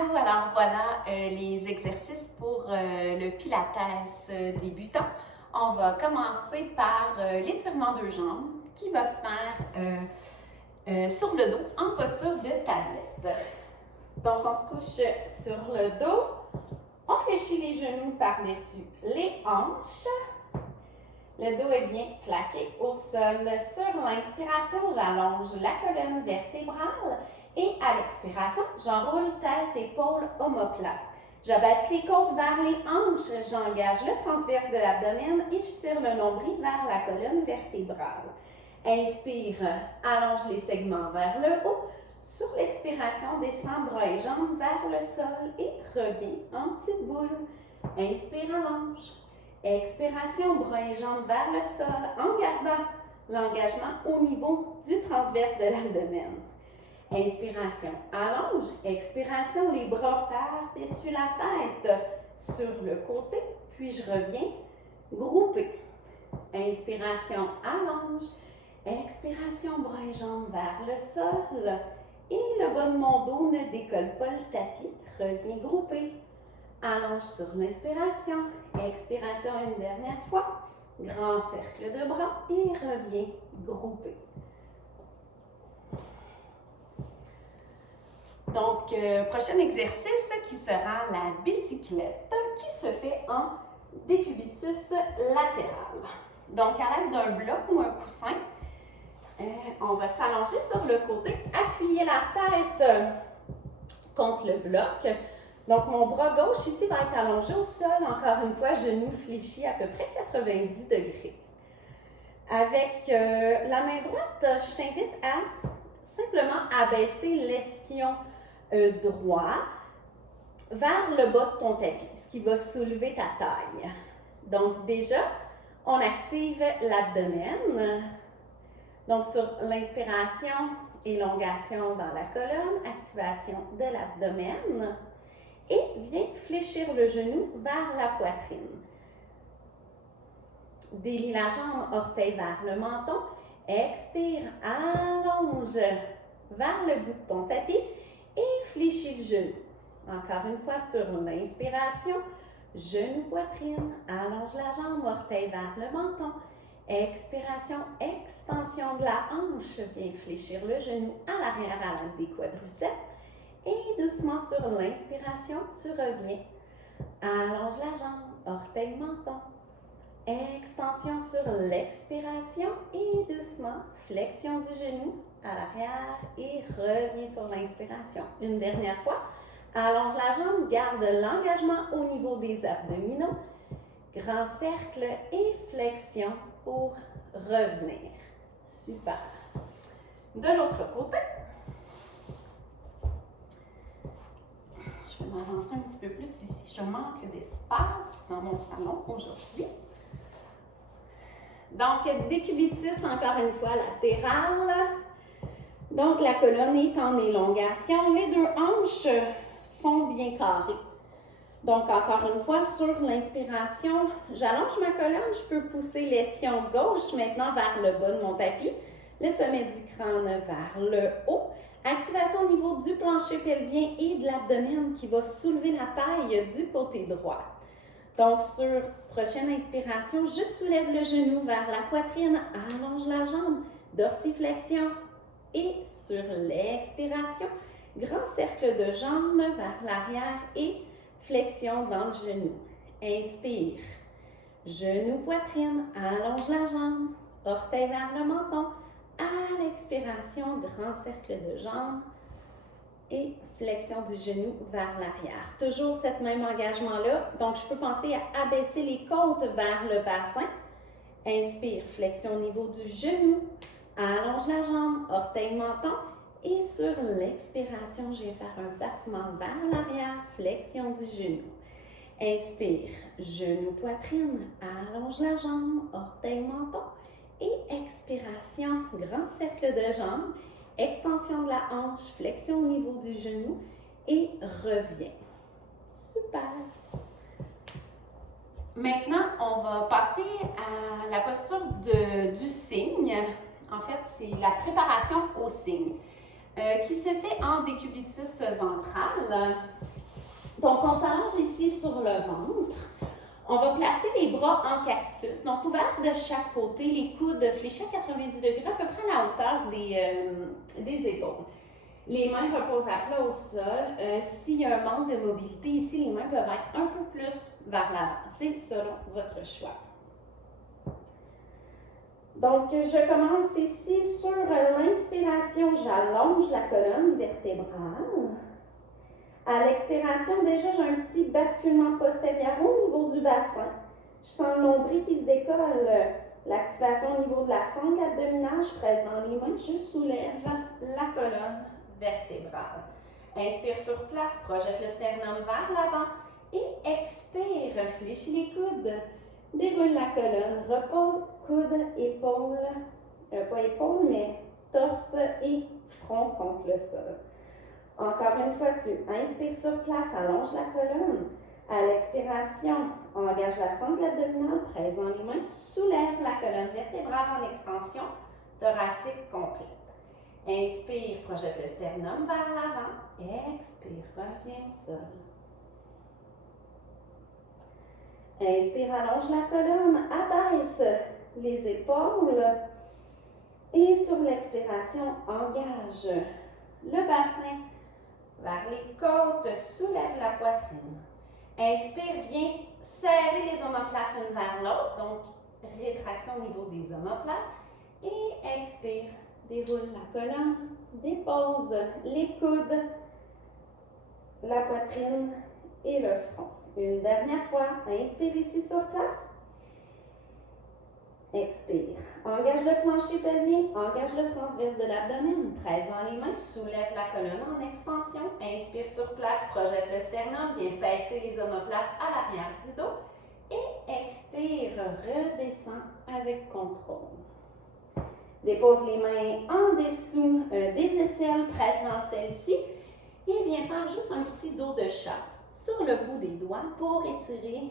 Allô, alors voilà les exercices pour le pilates débutant. On va commencer par l'étirement de jambes qui va se faire sur le dos en posture de tablette. Donc on se couche sur le dos, on fléchit les genoux par-dessus les hanches. Le dos est bien plaqué au sol. Sur l'inspiration, j'allonge la colonne vertébrale et à l'expiration, j'enroule tête, épaules, omoplate. J'abaisse les côtes vers les hanches, j'engage le transverse de l'abdomen et je tire le nombril vers la colonne vertébrale. Inspire, allonge les segments vers le haut. Sur l'expiration, descends bras et jambes vers le sol et reviens en petite boule. Inspire, allonge. Expiration, bras et jambes vers le sol en gardant l'engagement au niveau du transverse de l'abdomen. Inspiration, allonge. Expiration, les bras par-dessus la tête sur le côté, puis je reviens grouper. Inspiration, allonge. Expiration, bras et jambes vers le sol. Et le bas de mon dos ne décolle pas le tapis. Reviens grouper. Allonge sur l'inspiration. Expiration une dernière fois. Grand cercle de bras et reviens grouper. Donc, prochain exercice qui sera la bicyclette qui se fait en décubitus latéral. Donc, à l'aide d'un bloc ou un coussin, on va s'allonger sur le côté, appuyer la tête contre le bloc. Donc, mon bras gauche ici va être allongé au sol. Encore une fois, genou fléchi à peu près 90 degrés. Avec la main droite, je t'invite à simplement abaisser l'esquion droit vers le bas de ton tapis, ce qui va soulever ta taille. Donc, déjà, on active l'abdomen. Donc, sur l'inspiration, élongation dans la colonne, activation de l'abdomen. Et viens fléchir le genou vers la poitrine. Délie la jambe, orteil vers le menton. Expire, allonge vers le bout de ton tapis et fléchis le genou. Encore une fois, sur l'inspiration, genou, poitrine, allonge la jambe, orteil vers le menton. Expiration, extension de la hanche, viens fléchir le genou à l'arrière à l'aide des quadriceps. Et doucement sur l'inspiration, tu reviens. Allonge la jambe, orteil, menton. Extension sur l'expiration et doucement, flexion du genou à l'arrière et reviens sur l'inspiration. Une dernière fois, allonge la jambe, garde l'engagement au niveau des abdominaux. Grand cercle et flexion pour revenir. Super. De l'autre côté, je vais m'avancer un petit peu plus ici. Je manque d'espace dans mon salon aujourd'hui. Donc, décubitus, encore une fois, latéral. Donc, la colonne est en élongation. Les deux hanches sont bien carrées. Donc, encore une fois, sur l'inspiration, j'allonge ma colonne. Je peux pousser l'esquion gauche maintenant vers le bas de mon tapis. Le sommet du crâne vers le haut. Activation au niveau du plancher pelvien et de l'abdomen qui va soulever la taille du côté droit. Donc, sur prochaine inspiration, je soulève le genou vers la poitrine, allonge la jambe, dorsiflexion. Et sur l'expiration, grand cercle de jambes vers l'arrière et flexion dans le genou. Inspire, genou, poitrine, allonge la jambe, orteil vers le menton. À l'expiration, grand cercle de jambes et flexion du genou vers l'arrière. Toujours cet même engagement-là. Donc, je peux penser à abaisser les côtes vers le bassin. Inspire, flexion au niveau du genou. Allonge la jambe, orteil, menton. Et sur l'expiration, je vais faire un battement vers l'arrière, flexion du genou. Inspire, genou, poitrine. Allonge la jambe, orteil, menton. Et expiration, grand cercle de jambes, extension de la hanche, flexion au niveau du genou et reviens. Super! Maintenant, on va passer à la posture du cygne. En fait, c'est la préparation au cygne qui se fait en décubitus ventral. Donc, on s'allonge ici sur le ventre. On va placer les bras en cactus, donc ouverts de chaque côté, les coudes fléchis à 90 degrés, à peu près à la hauteur des épaules. Les mains reposent à plat au sol. S'il y a un manque de mobilité ici, les mains peuvent être un peu plus vers l'avant. C'est selon votre choix. Donc, je commence ici sur l'inspiration. J'allonge la colonne vertébrale. À l'expiration, déjà, j'ai un petit basculement postérieur au niveau du bassin. Je sens le nombril qui se décolle. L'activation au niveau de la sangle abdominale. Je presse dans les mains. Je soulève la colonne vertébrale. Inspire sur place. Projette le sternum vers l'avant. Et expire. Fléchis les coudes. Déroule la colonne. Repose coude, épaule. Pas épaule, mais torse et front contre le sol. Encore une fois, tu inspires sur place, allonge la colonne. À l'expiration, engage la sangle abdominale, presse dans les mains, soulève la colonne vertébrale en extension thoracique complète. Inspire, projette le sternum vers l'avant. Expire, reviens au sol. Inspire, allonge la colonne, abaisse les épaules. Et sur l'expiration, engage le bassin vers les côtes, soulève la poitrine. Inspire, viens serrer les omoplates une vers l'autre, donc rétraction au niveau des omoplates. Et expire, déroule la colonne, dépose les coudes, la poitrine et le front. Une dernière fois, inspire ici sur place. Expire. Engage le plancher pelvien, engage le transverse de l'abdomen. Presse dans les mains, soulève la colonne en extension. Inspire sur place, projette le sternum, viens passer les omoplates à l'arrière du dos. Et expire, redescends avec contrôle. Dépose les mains en dessous des aisselles, presse dans celle-ci. Et viens faire juste un petit dos de chat sur le bout des doigts pour étirer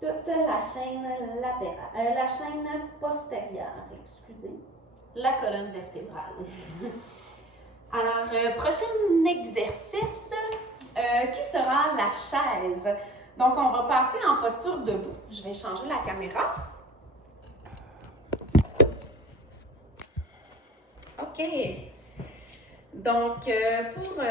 toute la chaîne latérale, la chaîne postérieure, excusez, la colonne vertébrale. Alors, prochain exercice qui sera la chaise. Donc, on va passer en posture debout. Je vais changer la caméra. OK. Donc, pour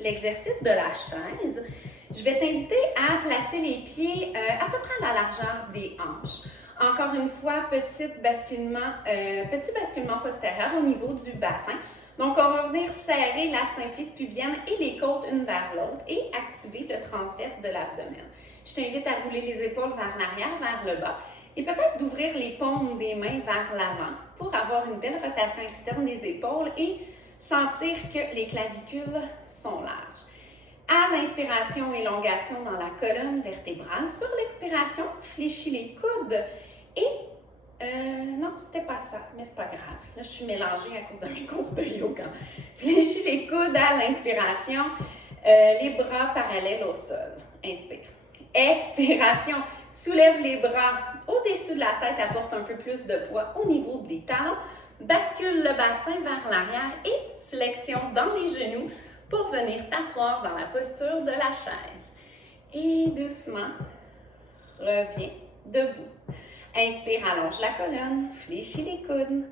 l'exercice de la chaise, je vais t'inviter à placer les pieds à peu près à la largeur des hanches. Encore une fois, petit basculement postérieur au niveau du bassin. Donc, on va venir serrer la symphyse pubienne et les côtes une vers l'autre et activer le transverse de l'abdomen. Je t'invite à rouler les épaules vers l'arrière, vers le bas et peut-être d'ouvrir les paumes des mains vers l'avant pour avoir une belle rotation externe des épaules et sentir que les clavicules sont larges. À l'inspiration, élongation dans la colonne vertébrale. Sur l'expiration, fléchis les coudes et... non, c'était pas ça, mais c'est pas grave. Là, je suis mélangée à cause de mes cours de yoga. Fléchis les coudes à l'inspiration, les bras parallèles au sol. Inspire. Expiration, soulève les bras au-dessus de la tête, apporte un peu plus de poids au niveau des talons. Bascule le bassin vers l'arrière et flexion dans les genoux pour venir t'asseoir dans la posture de la chaise. Et doucement, reviens debout. Inspire, allonge la colonne, fléchis les coudes.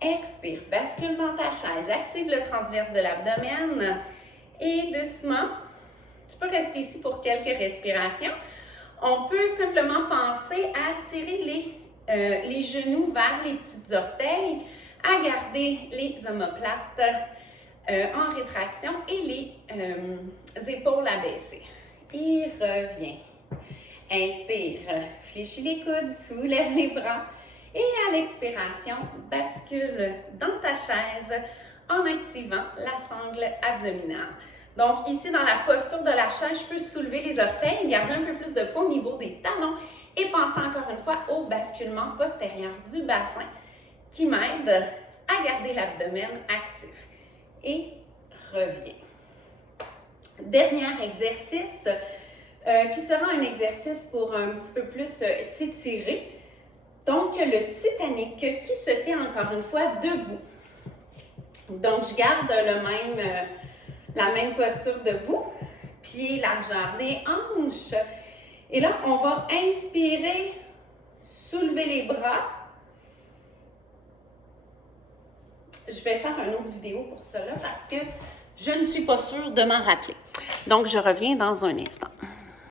Expire, bascule dans ta chaise, active le transverse de l'abdomen. Et doucement, tu peux rester ici pour quelques respirations. On peut simplement penser à tirer les genoux vers les petits orteils, à garder les omoplates en rétraction et les épaules abaissées. Et reviens. Inspire, fléchis les coudes, soulève les bras et à l'expiration, bascule dans ta chaise en activant la sangle abdominale. Donc ici, dans la posture de la chaise, je peux soulever les orteils, garder un peu plus de poids au niveau des talons et penser encore une fois au basculement postérieur du bassin qui m'aide à garder l'abdomen actif. Et reviens. Dernier exercice qui sera un exercice pour un petit peu plus s'étirer. Donc, le Titanic qui se fait encore une fois debout. Donc, je garde la même posture debout. pieds, largeur des hanches. Et là, on va inspirer, soulever les bras. Je vais faire une autre vidéo pour cela parce que je ne suis pas sûre de m'en rappeler. Donc, je reviens dans un instant.